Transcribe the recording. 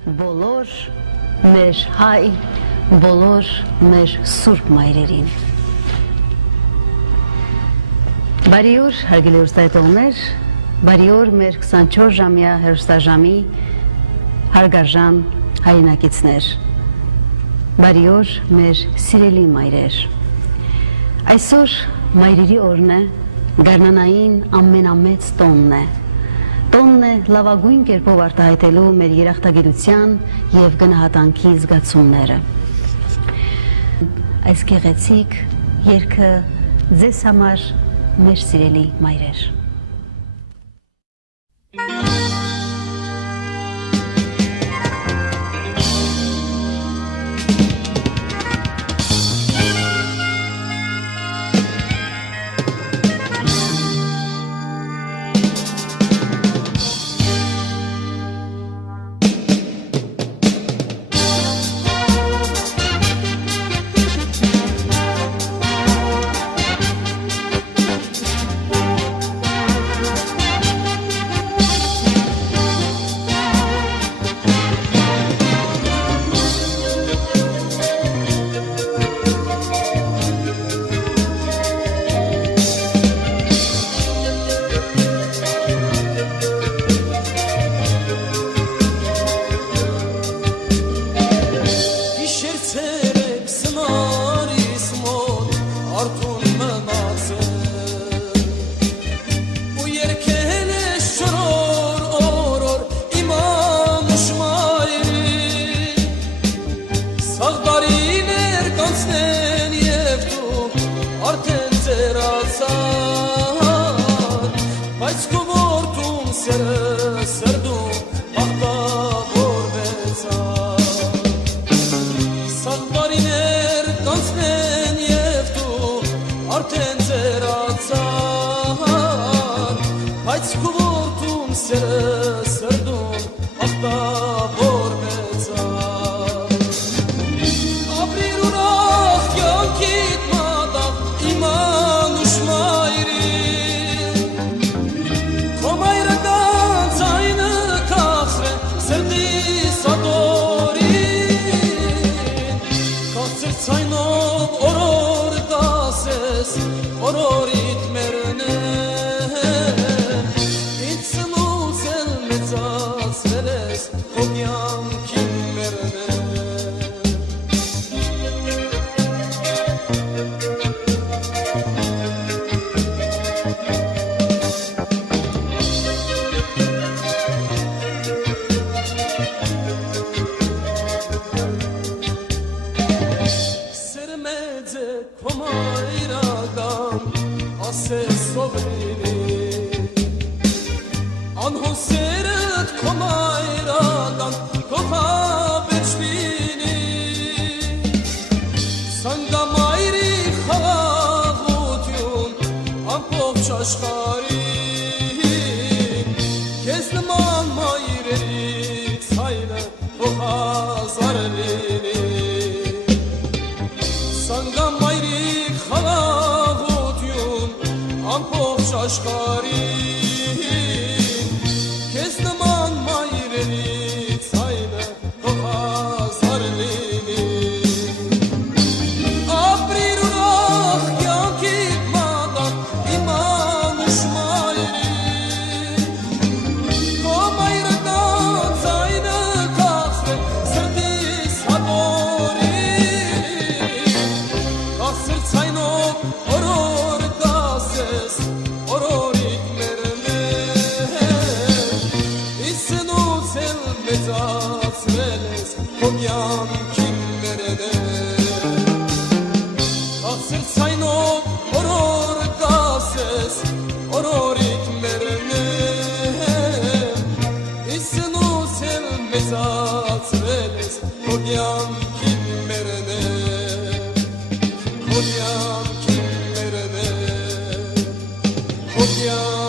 բոլոր մեր հայ, բոլոր մեր սուրբ մայրերին։ Բարի օր, հարգելի ուսանողներ, բարի օր մեր 24 ժամյա հեռուստաժամի հարգարժան հայրենակիցներ, բարի օր մեր սիրելի մայրեր։ Այսօր մայրերի օրն է, գարնանային ամենամեծ տոնն է։ Տոնն է լավագույն կերպով արտահայտելու մեր երախտագիտության և գնահատանքի զգացումները։ Այս գեղեցիկ երգը ձեզ համար, մեր սիրելի մայրեր։ Konyam kim merene, Konyam